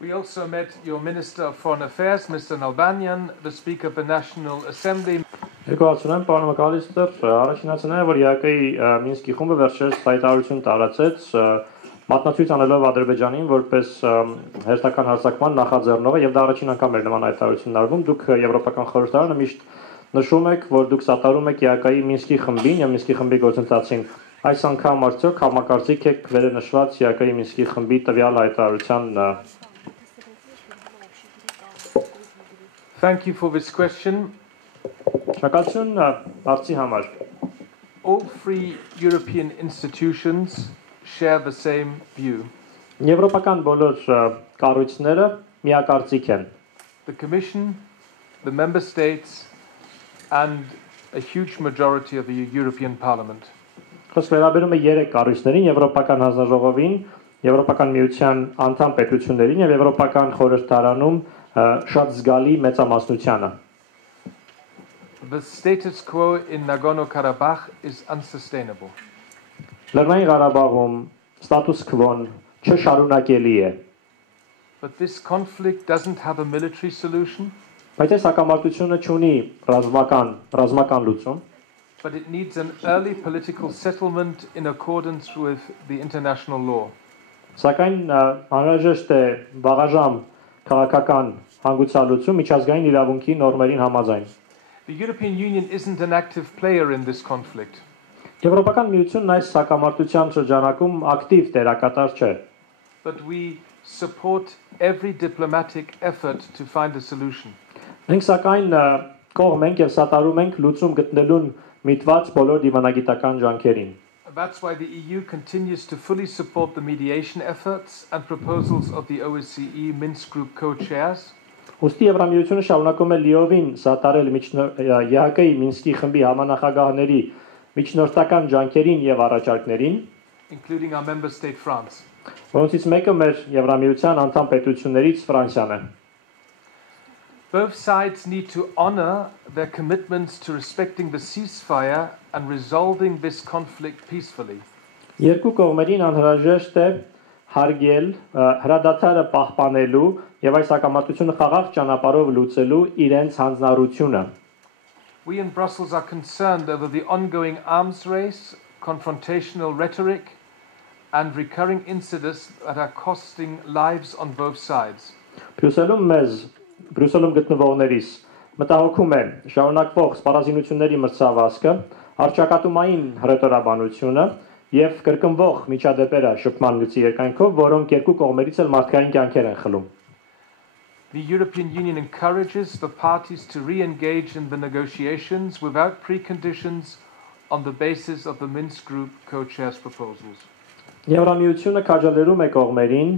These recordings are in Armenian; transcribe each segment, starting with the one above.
We also met your Minister of Foreign Affairs, Mr. Nalbanyan, the Speaker of the National Assembly. Երկուացունեմ պարոն Մակալիստր, առաջինացնեմ, որ ԵԱԿ-ի Մինսկի խումբը վերջերս հայտարարություն տարածեց մատնացույց անելով Ադրբեջանին որպես հերթական հարձակման նախաձեռնողը եւ դա առաջին անգամ էր նման հայտարարություն արվում։ Դուք Եվրոպական խորհրդարանը միշտ նշում եք, որ դուք սատարում եք ԵԱԿ-ի Մինսկի խմբին եւ Մինսկի խմբի գործընթացին։ Այս անգամ արդյոք համակարծիք եք վերնշված ԵԱԿ-ի Մինսկի խմբի տվյալ հայտարարության Thank you for this question. All three European institutions share the same view. Եվրոպական բոլոր կառույցները միակարծիք են. The Commission, the Member States, and a huge majority of the European Parliament. Խոսքը վերաբերում է 3 կառույցներին, Եվրոպական հանձնաժողովին, Եվրոպական միության անդամ պետություններին եւ Եվրոպական խորհրդարանում շատ զգալի մեծամասնությանը. The status quo in Nagorno-Karabakh is unsustainable. Լեռնային Ղարաբաղում status quo-ն չշարունակելի է. But this conflict doesn't have a military solution. Բայց այս հակամարտությունը չունի ռազմական լուծում. But it needs an early political settlement in accordance with the international law. Սակայն անհրաժեշտ է վաղաժամ քաղաքական հանգուցալուծում միջազգային իրավունքի նորմերին համաձայն. The European Union isn't an active player in this conflict. Եվրոպական միությունն այս հակամարտության շրջանակում ակտիվ դերակատար չէ. But we support every diplomatic effort to find a solution. Մենք սակայն կողմ ենք եւ սատարում ենք լուծում գտնելուն միտված բոլոր դիվանագիտական ջանքերին. That's why the EU continues to fully support the mediation efforts and proposals of the OSCE Minsk Group co-chairs. Ոստի Եվրամիությունը շարունակում է լիովին սատարել ԵԱԿ-ի Մինսկի խմբի համանախագահների միջնորդական ջանքերին եւ առաջարկներին, including our member state France. Որոնցից մեկը մեր Եվրամիության անդամ պետություններից Ֆրանսիան է. Both sides need to honor their commitments to respecting the ceasefire and resolving this conflict peacefully. Երկու կողմերին անհրաժեշտ է հարգել հրադադարը պահպանելու եւ այս հակամարտությունը խաղաղ ճանապարհով լուծելու իրենց հանձնառությունը. We in Brussels are concerned over the ongoing arms race, confrontational rhetoric, and recurring incidents that are costing lives on both sides. Բրյուսելում գտնվողներից մտահոգում է շարունակվող սպառազինությունների մրցավազքը, արճակատումային հռետորաբանությունը եւ կրկնվող միջադեպերը շփման գծի երկայնքով, որոնք երկու կողմերից էլ մարդկային կյանքեր են խլում. The European Union encourages the parties to re-engage in the negotiations without preconditions on the basis of the Minsk Group co-chairs proposals. Եվրամիությունը քաջալերում է կողմերին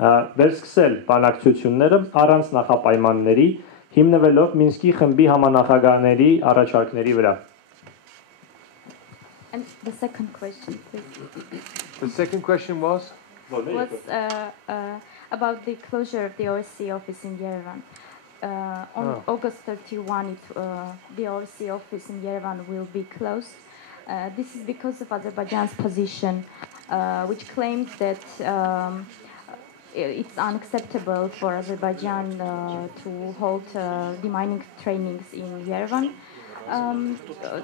վերսկսել բանակցությունները առանց նախապայմանների, հիմնվելով Մինսկի խմբի համանախագահների առաջարկների վրա. And the second question, please. The second question was about the closure of the OSCE office in Yerevan. On August 31, the OSCE office in Yerevan will be closed. This is because of Azerbaijan's position, which claims that it's unacceptable for Azerbaijan to hold demining trainings in Yerevan.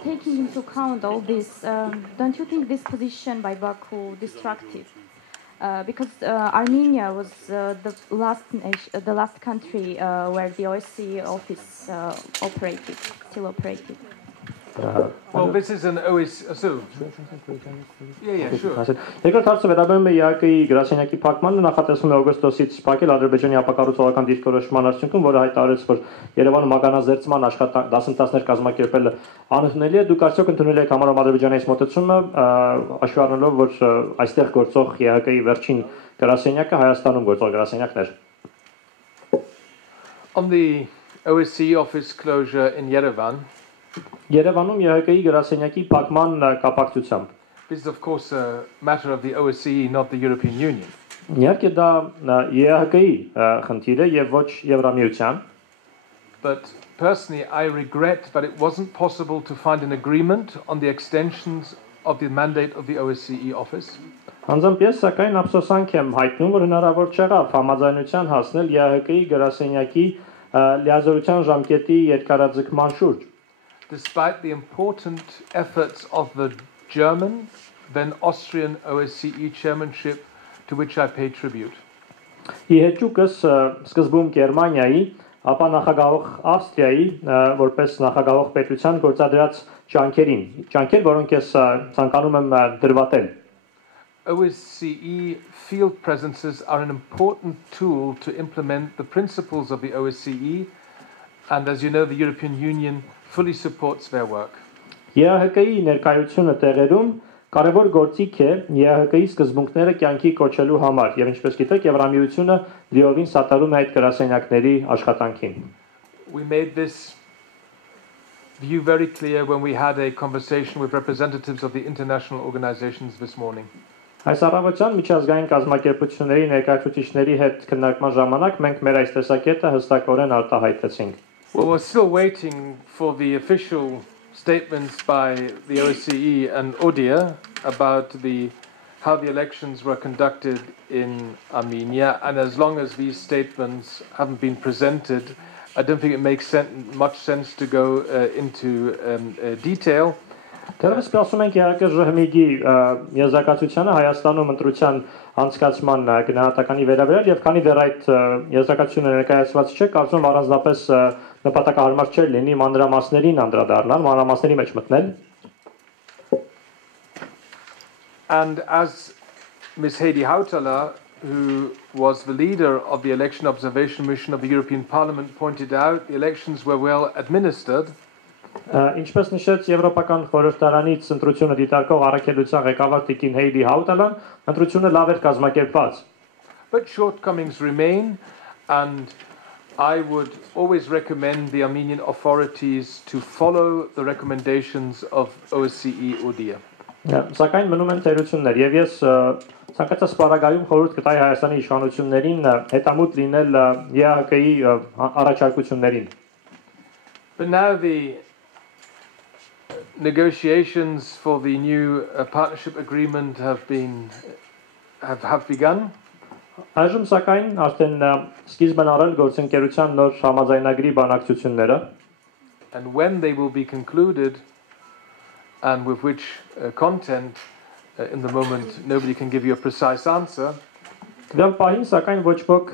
Taking into account all this, don't you think this position by Baku destructive? Because Armenia was the last country where the OSCE office still operated. Well, this is an OSCE. So, yeah, sure. Երկրորդ հարցը վերաբերում է ԵԱԿ-ի գրասենյակի փակմանը, նախատեսվում է օգոստոսից փակել Ադրբեջանի ապակառուցողական դիրքորոշման արդյունքում, որը հայտարարեց, որ Երևանում մագանազերծման դասընթացներ կազմակերպելը անընդունելի է։ Դուք արդյոք ընդունել եք համարում Ադրբեջանի այս մոտեցումը, հաշվի առնելով, որ այստեղ գործող ԵԱԿ-ի վերջին գրասենյակը Հայաստանում գործող գրասենյակն էր։ On the OSCE office closure in Yerevan, Երևանում ԵԱԿ-ի գրասենյակի փակման կապակցությամբ. This is of course a matter of the OSCE, not the European Union. Իհարկե դա ԵԱԿ-ի խնդիր է եւ ոչ Եվրամիության. But personally I regret that it wasn't possible to find an agreement on the extensions of the mandate of the OSCE office. Անձամբ ես սակայն ափսոսանք եմ հայտնում, որ հնարավոր չեղավ համաձայնության հասնել ԵԱՀԿ-ի գրասենյակի լիազորության ժամկետի երկարաձգման շուրջ։ Despite the important efforts of the German, then Austrian OSCE chairmanship, to which I pay tribute. Ի հեճուկս սկզբում Գերմանիայի, ապա նախագահող Ավստրիայի, որպես նախագահող պետության գործադրած ջանքեր, որոնք ես ցանկանում եմ դրվատել։ OSCE field presences are an important tool to implement the principles of the OSCE, and as you know, the European Union fully supports their work. ԵԱՀԿ-ի ներկայությունը տեղերում կարևոր գործիք է ԵԱՀԿ-ի սկզբունքները կյանքի կոչելու համար, եւ ինչպես գիտեք, Եվրամիությունը լիովին սատարում է այդ գրասենյակների աշխատանքին։ We made this view very clear when we had a conversation with representatives of the international organizations this morning. Այս առավոտյան միջազգային կազմակերպությունների ներկայացուցիչների հետ քննարկման ժամանակ մենք մեր այս տեսակետը հստակորեն արտահայտեցինք։ Well, we're still waiting for the official statements by the OSCE and ODIHR about how the elections were conducted in Armenia, and as long as these statements haven't been presented, I don't think it makes much sense to go into detail. Դեռևս սպասում ենք ԵԱՀԿ ԺՀՄԻ-ի եզրակացությանը Հայաստանում ընտրության անցկացման գնահատականի վերաբերյալ, եւ քանի դեռ այդ եզրակացությունը ներկայացված չէ, կարծում եմ առանձնապես նպատակահարմար չէ լինի մանրամասներին անդրադառնալ, մանրամասների մեջ մտնել։ And as Ms. Heidi Hautala, who was the leader of the election observation mission of the European Parliament, pointed out, the elections were well administered. Ինչպես նշեց Եվրոպական խորհրդարանից ընտրությունը դիտարկող առաքելության ղեկավար Տիկին Heidi Hautala, ընտրությունը լավ էր կազմակերպված։ But shortcomings remain, and I would always recommend the Armenian authorities to follow the recommendations of OSCE ODIHR. Սակայն մնում են թերություններ, եւ ես ցանկացած պարագայում խորհուրդ կտայի Հայաստանի իշխանություններին հետամուտ լինել ԵԱՀԿ-ի առաջարկություններին։ But now the negotiations for the new partnership agreement have begun. Այժմ սակայն արդեն սկիզբ են առել գործընկերության նոր համաձայնագրի բանակցությունները։ And when they will be concluded, and with which content in the moment nobody can give you a precise answer. Դրանք պահին սակայն ոչ ոք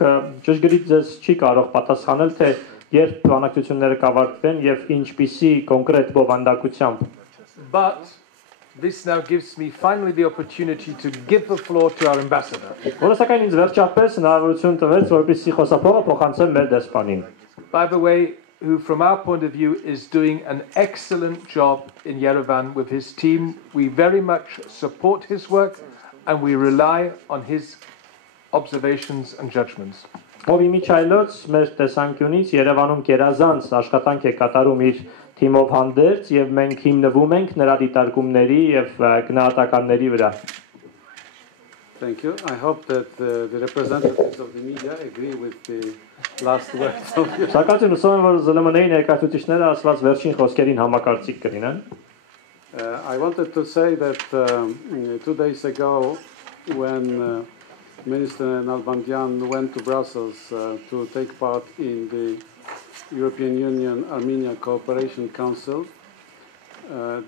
ճշգրիտ ձեզ չի կարող պատասխանել, թե երբ բանակցությունները կավարտվեն եւ ինչպիսի կոնկրետ բովանդակությամբ։ But this now gives me finally the opportunity to give the floor to our ambassador. Որը սակայն ինձ վերջապես հնարավորություն տվեց, որպեսզի խոսափողը փոխանցեմ մեր դեսպանին։ By the way, who from our point of view is doing an excellent job in Yerevan with his team. We very much support his work and we rely on his observations and judgments. Ով իմիջայլոց մեր տեսանկյունից Երևանում կերազանց աշխատանք է կատարում իր թիմով հանդերձ եւ մենք հիմնվում ենք նրա դիտարկումների եւ գնահատականների վրա։ Thank you. I hope that the representatives of the media agree with the last words of you. Սակայն ուսում եմ, որ ԶԼՄ-ի ներկայացուցիչները ասված վերջին խոսքերին համակարծիք կլինեն։ I wanted to say that 2 days ago, when Minister Nalbandian went to Brussels to take part in the European Union Armenia Cooperation Council,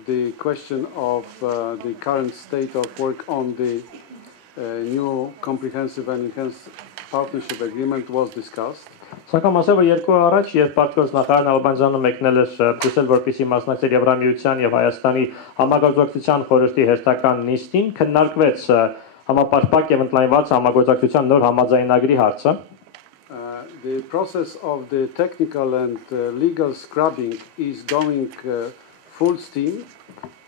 the question of the current state of work on the new comprehensive and enhanced partnership agreement was discussed. Սակայն ասել որ երկու առաջ երբ Պարտքոս նախարարն Ալբանիայանը մեկնել էր Բրյուսել որպեսզի մասնակցեր Եվրամիության եւ Հայաստանի համագործակցության խորհրդի հերթական նիստին քննարկվեց համապարփակ եւ ընդլայնված համագործակցության նոր համաձայնագրի հարցը։ The process of the technical and legal scrubbing is going full steam.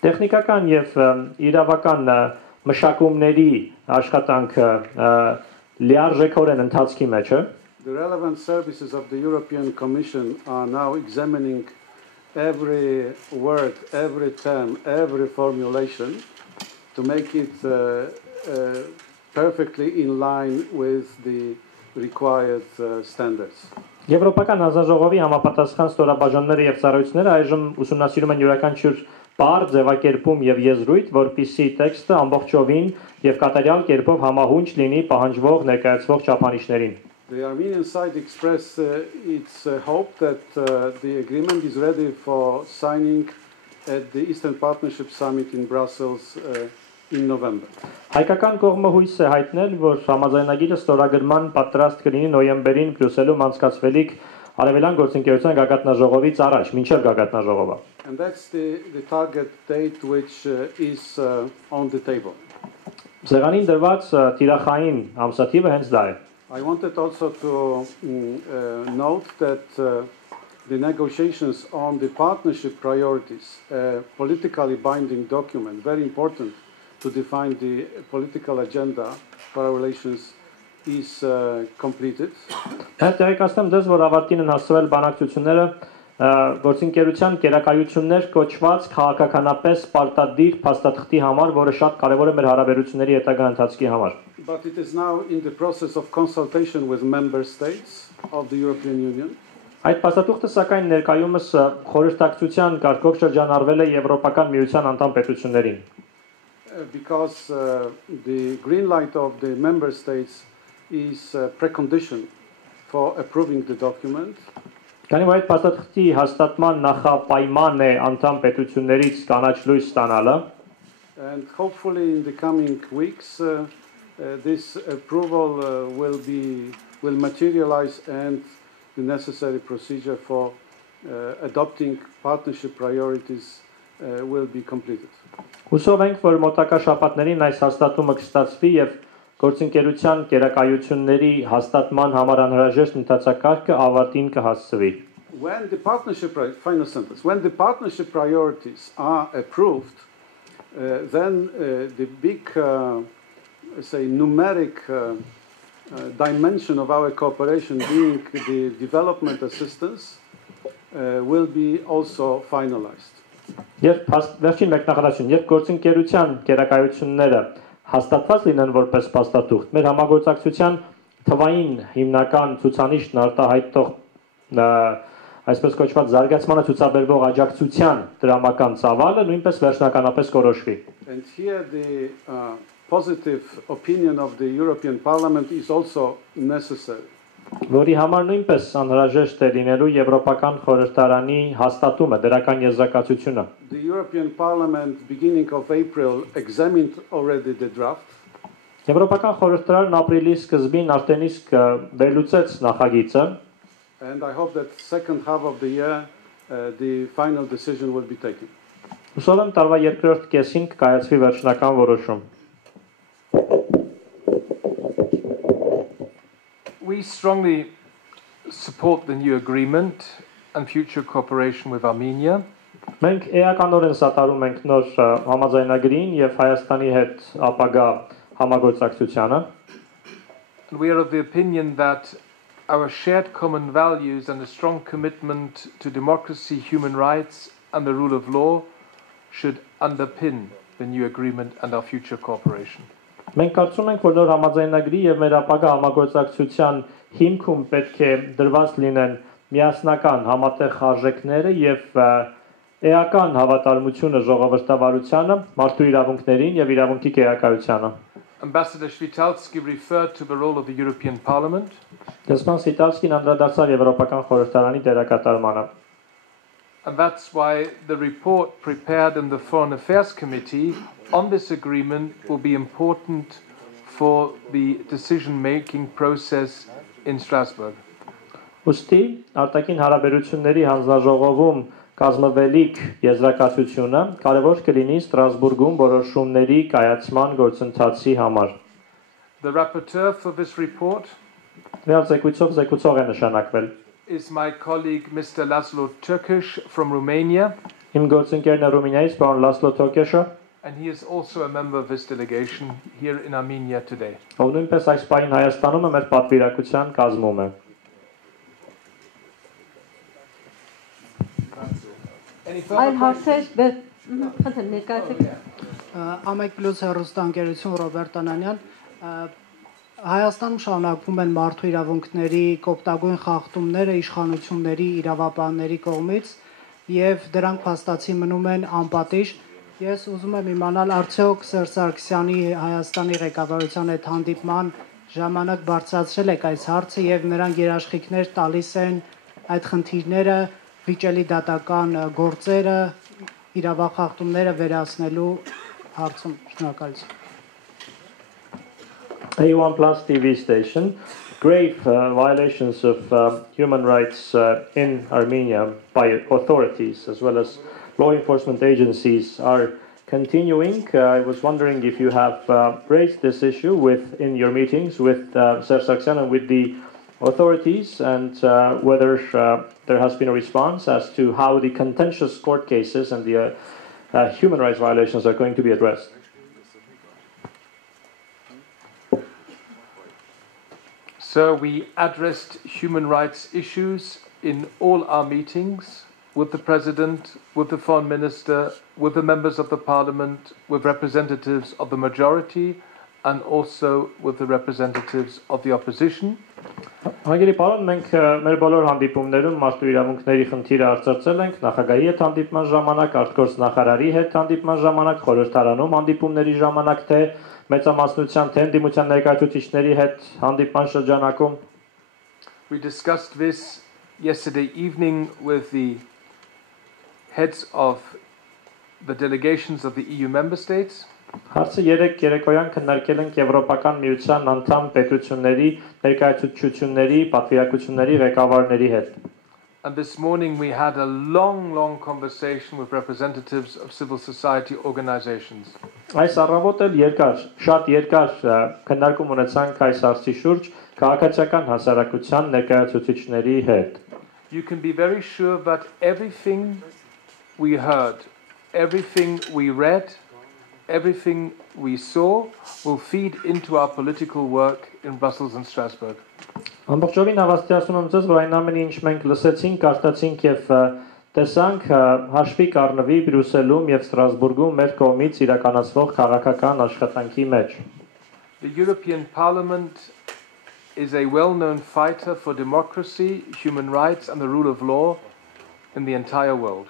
Տեխնիկական եւ իրավական մշակումների աշխատանքը լիարժեքորեն ընթացքի մեջ է։ The relevant services of the European Commission are now examining every word, every term, every formulation to make it perfectly in line with the required standards. Եվրոպական հանձնաժողովի համապատասխան ստորաբաժանումները եւ ծառայությունները այժմ ուսումնասիրում են յուրաքանչյուր բառ, ձևակերպում եւ եզրույթ, որպիսի տեքստը ամբողջովին եւ կատարյալ կերպով համահունչ լինի պահանջվող ներկայացվող չափանիշներին։ The Armenian side expressed its hope that the agreement is ready for signing at the Eastern Partnership Summit in Brussels in November. Հայկական կողմը հույս է հայտնել, որ համաձայնագիրը ստորագրման պատրաստ կլինի նոյեմբերին Բրյուսելում անցկացվելիք Արևելյան գործընկերության գագաթնաժողովից առաջ, մինչև գագաթնաժողովը։ And that's the target date which is on the table. Սեղանին դրված տիրախային ամսաթիվը հենց դա է։ I wanted also to note that the negotiations on the partnership priorities, a politically binding document, very important to define the political agenda for our relations, is completed. Տեղեկացնեմ դες, որ ավարտին են հասցվել բանակցությունները գործընկերության կերակայություններ կոչված քաղաքականապես պարտադիր փաստաթղթի համար, որը շատ կարևոր է մեր հարաբերությունների հետագա ընթացքի համար։ But it is now in the process of consultation with member states of the European Union. Այդ փաստաթուղթը սակայն ներկայումս խորհրդակցության կարգով շրջանառվել է Եվրոպական միության անդամ պետություններին։ Because the green light of the member states is a precondition for approving the document. Քանի որ այդ փաստաթղթի հաստատման նախապայման է անդամ պետություններից կանաչ լույս ստանալը, and hopefully in the coming weeks this approval will materialize and the necessary procedure for adopting partnership priorities will be completed. Հուսով ենք, որ մոտակա շաբաթներին այս հաստատումը կստացվի եւ գործընկերության կերակայությունների հաստատման համար անհրաժեշտ ընթացակարգը ավարտին կհասցվի։ When the partnership priorities are approved, then the big say numeric dimension of our cooperation being the development assistance will be also finalized. Երբ վերջին մեկնաբանություն, երբ գործընկերության կերակայությունները հաստատված լինեն որպես փաստաթուղթ, մեր համագործակցության թվային հիմնական ցուցանիշն արտահայտող այսպես կոչված զարգացմանը ցուցաբերվող աջակցության դրամական ծավալը նույնպես վերջնականապես կորոշվի։ And here the positive opinion of the European Parliament is also necessary. Որի համար նույնպես անհրաժեշտ է լինելու Եվրոպական խորհրդարանի հաստատումը, դրական եզրակացությունը։ The European Parliament beginning of April examined already the draft. Եվրոպական խորհրդարանն ապրիլի սկզբին արդեն իսկ վերլուծեց նախագիծը։ And I hope that second half of the year the final decision will be taken. Հուսով եմ տարվա երկրորդ կեսին կկայացվի վերջնական որոշում։ We strongly support the new agreement and future cooperation with Armenia. Մենք էականորեն սատարում ենք նոր համաձայնագրին եւ Հայաստանի հետ ապագա համագործակցությանը։ We are of the opinion that our shared common values and a strong commitment to democracy, human rights and the rule of law should underpin the new agreement and our future cooperation. Մենք կարծում ենք, որ նոր համաձայնագրի եւ մեր ապագա համագործակցության հիմքում պետք է դրված լինեն միասնական համատեղ արժեքները եւ էական հավատարմությունը ժողովրդավարությանը, մարդու իրավունքներին եւ իրավունքի կերակայությանը։ Ambassador Shvitalsky referred to the role of the European Parliament. Դեսպան Սվիտալսկին անդրադարձավ Եվրոպական խորհրդարանի դերակատարմանը։ And that's why the report prepared in the Foreign Affairs Committee on this agreement will be important for the decision-making process in Strasbourg. Ոստի արտաքին հարաբերությունների հանձնաժողովում կազմվելիք եզրակացությունը կարևոր կլինի Ստրասբուրգում որոշումների կայացման գործընթացի համար։ The rapporteur for this report Զեկուցող է նշանակվել։ is my colleague Mr. Laszlo Turkish from Romania. Իմ գործընկերն է Ռումինիայից, պարոն Լասլո Թոկեշը, And he is also a member of this delegation here in Armenia today. ով նույնպես այս պահին Հայաստանում է մեր պատվիրակության կազմում է։ Այլ հարցեր, խնդրեմ ներկայացեք։ Ամեկ պլյուս հեռուստաընկերություն Ռոբերտ Անանյան, Հայաստանում շարունակվում են մարդու իրավունքների կոպտագույն խախտումները իշխանությունների իրավապահների կողմից, եւ դրանք փաստացի մնում են անպատիժ։ Ես ուզում եմ իմանալ, արդյոք Սերժ Սարգսյանի Հայաստանի ղեկավարության հետ հանդիպման ժամանակ բարձրացրել եք այս հարցը եւ նրանք երաշխիքներ տալիս են այդ խնդիրները, վիճելի դատական գործերը, իրավախախտումները վերացնելու հարցում։ Շնորհակալություն։ A1 Plus TV station. Grave violations of human rights in Armenia by authorities as well as law enforcement agencies are continuing. I was wondering if you have raised this issue in your meetings with Serge Sargsyan and with the authorities, and whether there has been a response as to how the contentious court cases and the human rights violations are going to be addressed. So we addressed human rights issues in all our meetings with the President, with the Foreign Minister, with the members of the Parliament, with representatives of the majority, and also with the representatives of the opposition. Հարգելի պարոն, մենք մեր բոլոր հանդիպումներում մարդու իրավունքների խնդիրը արծարծել ենք նախագահի հետ հանդիպման ժամանակ, արտգործ նախարարի հետ հանդիպման ժամանակ, խորհրդարանում հանդիպումների ժամանակ, թե մեծամասնության թե ընդդիմության ներկայացուցիչների հետ հանդիպման շրջանակում. We discussed this yesterday evening with the heads of the delegations of the EU member states. Հարցը երեկոյան քննարկել ենք Եվրոպական միության անդամ պետությունների ներկայացուցչությունների, պատվիրակությունների ղեկավարների հետ. And this morning we had a long conversation with representatives of civil society organizations. Այս առավոտ էլ շատ երկար քննարկում ունեցանք այս հարցի շուրջ քաղաքացիական հասարակության ներկայացուցիչների հետ. You can be very sure that everything we heard, everything we read, everything we saw will feed into our political work in Brussels and Strasbourg. Ամբողջովին հավաստիացնում եմ ձեզ, որ այն ամենը ինչ մենք լսեցինք, կարդացինք եւ տեսանք հաշվի կառնվի Բրյուսելում եւ Ստրասբուրգում մեր կողմից իրականացվող քաղաքական աշխատանքի մեջ. The European Parliament is a well-known fighter for democracy, human rights and the rule of law in the entire world.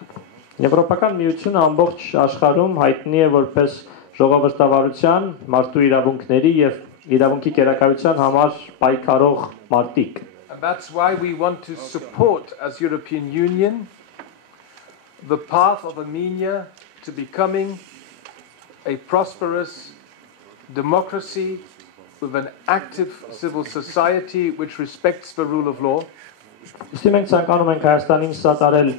Եվրոպական միությունը ամբողջ աշխարհում հայտնի է որպես ժողովրդավարության, մարդու իրավունքների եւ իրավունքի կերակայության համար պայքարող մարտիկ. And that's why we want to support as European Union the path of Armenia to becoming a prosperous democracy with an active civil society which respects the rule of law. Իսկ մենք ցանկանում ենք Հայաստանին սատարել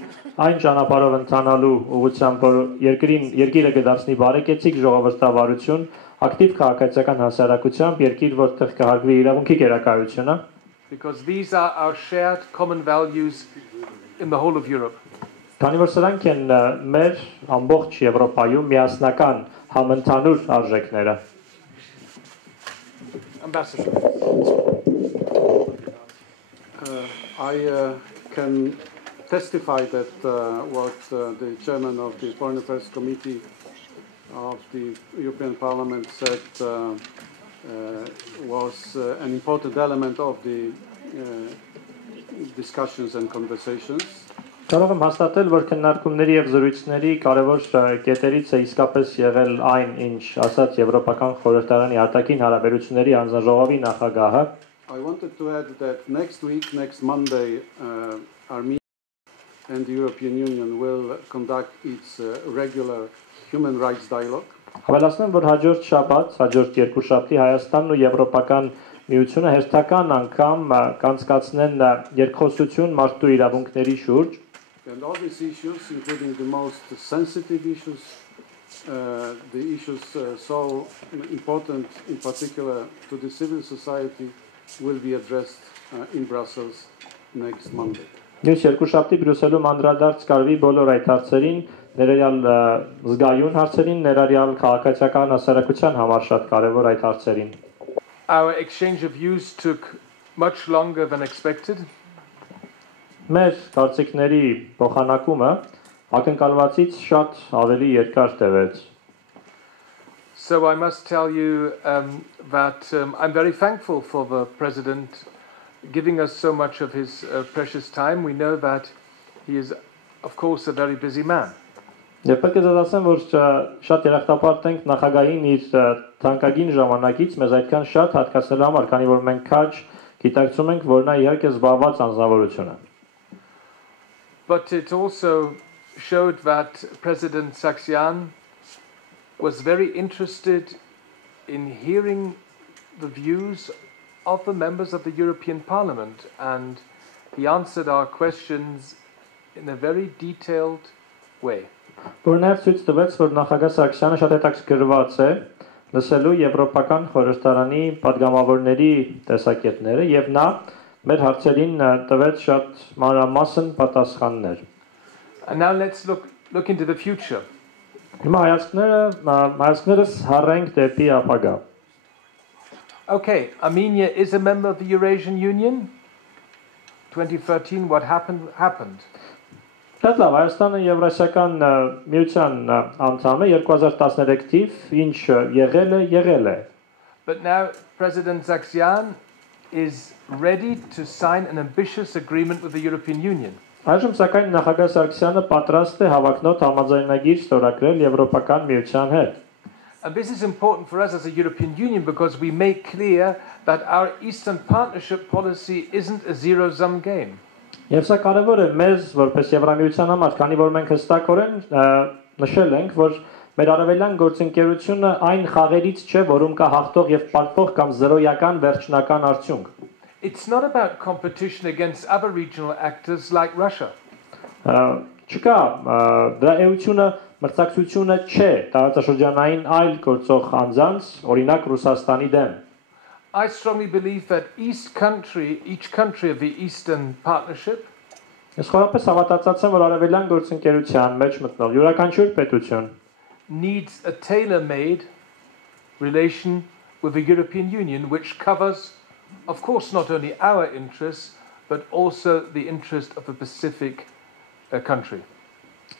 այն ճանապարհով ընթանալու ուղղությամբ, որ երկիրը կդարձնի բարեկեցիկ ժողովրդավարություն, ակտիվ քաղաքացիական հասարակությամբ, երկիր, որտեղ կհարգվի իրավունքի կերակայությունը. Because these are our shared common values in the whole of Europe. Քանի որ սրանք են մեր ամբողջ Եվրոպայում միասնական համընդհանուր արժեքները. Ambassador. I can testify that what the chairman of the Foreign Affairs Committee of the European Parliament said was an important element of the discussions and conversations. Կարող եմ հաստատել, որ քննարկումների եւ զրույցների կարևոր կետերից է իսկապես եղել այն, ինչ ասաց Եվրոպական խորհրդարանի արտաքին հարաբերությունների հանձնաժողովի նախագահը. I wanted to add that next week, next Monday, Armenia and the European Union will conduct its regular human rights dialogue. Հավելացնեմ, որ հաջորդ շաբաթ, հաջորդ երկուշաբթի Հայաստանն ու Եվրոպական միությունը հերթական անգամ կանցկացնեն երկխոսություն մարդու իրավունքների շուրջ. And all these issues, including the most sensitive issues, the issues so important in particular to the civil society, will be addressed in Brussels next Monday. Մյուս երկուշաբթի Բրյուսելում անդրադարձ կարվի բոլոր այդ հարցերին, ներառյալ զգայուն հարցերին, ներառյալ քաղաքացիական հասարակության համար շատ կարևոր այդ հարցերին. Our exchange of views took much longer than expected. Մեր կարծիքների փոխանակումը ակնկալվածից շատ ավելի երկար տևեց. So I must tell you that I'm very thankful for the President giving us so much of his precious time. We know that he is of course, a very busy man. Եվ պետք է ձեզ ասեմ, որ շատ երախտապարտ ենք նախագահին իր թանկագին ժամանակից մեզ այդքան շատ հատկացնելու համար, քանի որ մենք քաջ գիտակցում ենք, որ նա իհարկե զբաղված անձնավորություն է։ But it also showed that President Saksyan was very interested in hearing the views of the members of the European Parliament, and he answered our questions in a very detailed way. Որ նաև ցույց տվեց, որ նախագահ Սարգսյանը շատ հետաքրքրված է լսելու Եվրոպական խորհրդարանի падգամավորների տեսակետները եւ նա մեր հարցերին տվեց շատ մանրամասն պատասխաններ։ And now let's look into the future. Հիմա հայացքներս հառենք դեպի ապագա։ Okay, Armenia is a member of the Eurasian Union. 2013, what happened? Շատ լավ, Հայաստանը Եվրասիական միության անդամ է 2013 թիվ, ինչ եղել է։ But now President Saksyan is ready to sign an ambitious agreement with the European Union. Այժմ սակայն նախագահ Սարգսյանը պատրաստ է հավակնոտ համաձայնագիր ստորագրել Եվրոպական միության հետ։ And this is important for us as a European Union because we make clear that our Eastern Partnership policy isn't a zero-sum game. Եվ սա կարևոր է մեզ որպես Եվրամիության համար, քանի որ մենք հստակորեն նշել ենք, որ մեր արևելյան գործընկերությունը այն խաղերից չէ, որում կա հաղթող եւ պարտվող կամ զրոյական վերջնական արդյունք։ It's not about competition against other regional actors like Russia. Չկա դրա էությունը մրցակցությունը չէ տարածաշրջանային այլ գործող անձանց, օրինակ Ռուսաստանի դեմ։ I strongly believe that each country of the Eastern Partnership Ես խորապես հավատացած եմ, որ արևելյան գործընկերության մեջ մտնող յուրաքանչյուր պետություն needs a tailor-made relation with the European Union which covers, of course, not only our interests but also the interest of a Pacific country.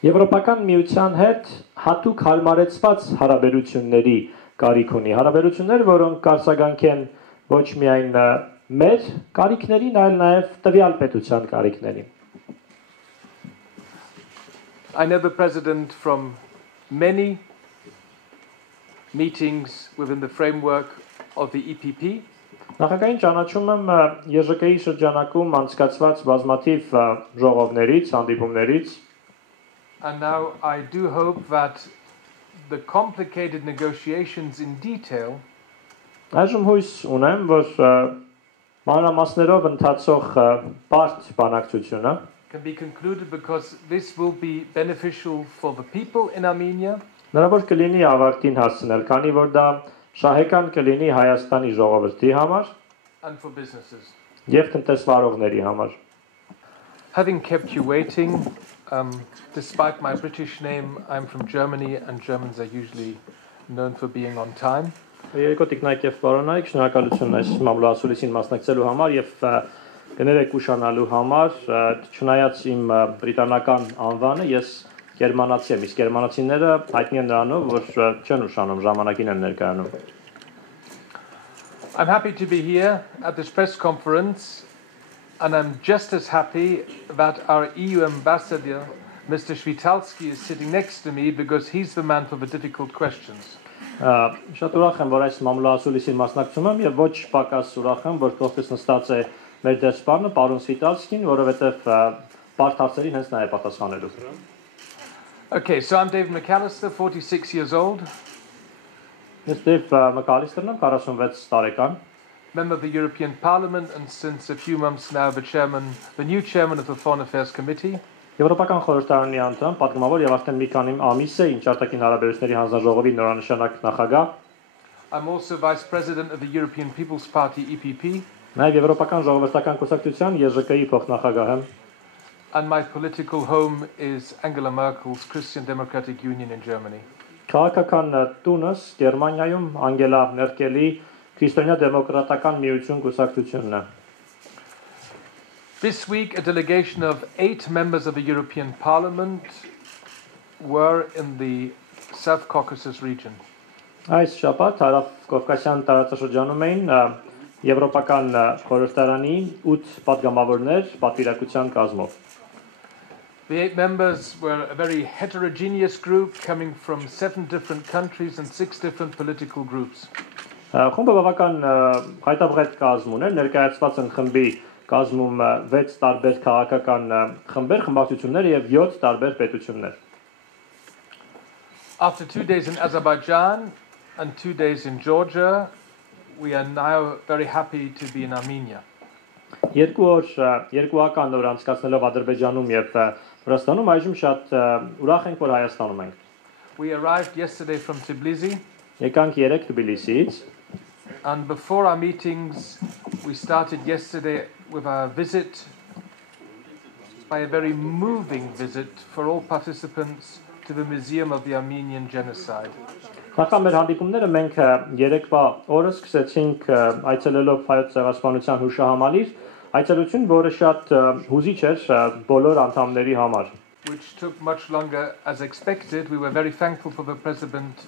Եվրոպական միության հետ հատուկ հարմարեցված հարաբերությունների կարիք ունի, հարաբերություններ, որոնք կարձագանքեն ոչ միայն մեր կարիքներին, այլ նաև տվյալ պետության կարիքներին։ I know the President from many meetings within the framework of the EPP. Նախագահին ճանաչում եմ ԵԺԿ-ի շրջանակում անցկացված բազմաթիվ ժողովներից, հանդիպումներից։ And now I do hope that the complicated negotiations in detail Այժմ հույս ունեմ, որ մանրամասներով ընթացող բարդ բանակցությունը can be concluded because this will be beneficial for the people in Armenia հնարավոր կլինի ավարտին հասցնել, քանի որ դա շահեկան կլինի Հայաստանի ժողովրդի համար and for businesses. Եվ տնտեսվարողների համար։ Having kept you waiting, despite my British name, I'm from Germany and Germans are usually known for being on time. Երկու տիկնայք եւ պարոնայք, շնորհակալություն այս մամուլասուլիսին մասնակցելու համար եւ կներեք ուշանալու համար, չնայած իմ բրիտանական անվանը, ես գերմանացի եմ, իսկ գերմանացիները հայտնի են նրանով, որ չեն ուշանում, ժամանակին են ներկայանում։ I'm happy to be here at this press conference and I'm just as happy that our EU ambassador, Mr. Shvitalski, is sitting next to me because he's the man for the difficult questions. Շատ ուրախ եմ, որ այս մամուլասուլիսին մասնակցում եմ եւ ոչ պակաս ուրախ եմ, որ կողքից նստած է մեր դեսպանը, պարոն Սվիտալսկին, որովհետեւ բարդ հարցերին հենց նա է պատասխանելու։ Okay, so I'm David McAllister, 46 years old. Ես Դեյվ Մակալիստերն եմ, 46 տարեկան։ Member of the European Parliament and since a few months now the new chairman of the Foreign Affairs Committee. Եվրոպական խորհրդարանի անդամ, պատգամավոր եւ արդեն մի քանի ամիս է ինչ արտաքին հարաբերությունների հանձնաժողովի նորանշանակ նախագահ։ I'm also vice president of the European People's Party EPP. Նաեւ Եվրոպական ժողովրդական կուսակցության ԵԺԿ-ի փոխնախագահ եմ։ And my political home is Angela Merkel's Christian Democratic Union in Germany. Քաղաքական տունս Գերմանիայում Անգելա Մերկելի Քրիստոնյա դեմոկրատական միություն կուսակցությունն է։ This week, a delegation of 8 members of the European Parliament were in the South Caucasus region. Այս շաբաթ Հարավ Կովկասյան տարածաշրջանում էին Եվրոպական խորհրդարանի 8 պատգամավորներ պատվիրակության կազմով։ The 8 members were a very heterogeneous group coming from 7 different countries and 6 different political groups. Խումբը բավական հայտարարետ կազմ ուներ, ներկայացված են խմբի կազմում 6 տարբեր քաղաքական խմբեր, խմբակցություններ եւ 7 տարբեր պետություններ։ After 2 days in Azerbaijan and 2 days in Georgia, we are now very happy to be in Armenia. Երկուական օր անցկացնելով Ադրբեջանում եւ Վրաստանում այժմ շատ ուրախ ենք, որ Հայաստանում ենք։ We arrived yesterday from Tbilisi. Եկանք 3 Թբիլիսիից։ And before our meetings, we started yesterday with a visit, by a very moving visit for all participants, to the Museum of the Armenian Genocide. Նախքան մեր հանդիպումները մենք երեկվա օրը սկսեցինք այցելելով հայոց ցեղասպանության հուշահամալիր, այցելություն, որը շատ հուզիչ էր բոլոր անդամների համար։ Which took much longer as expected. We were very thankful for the President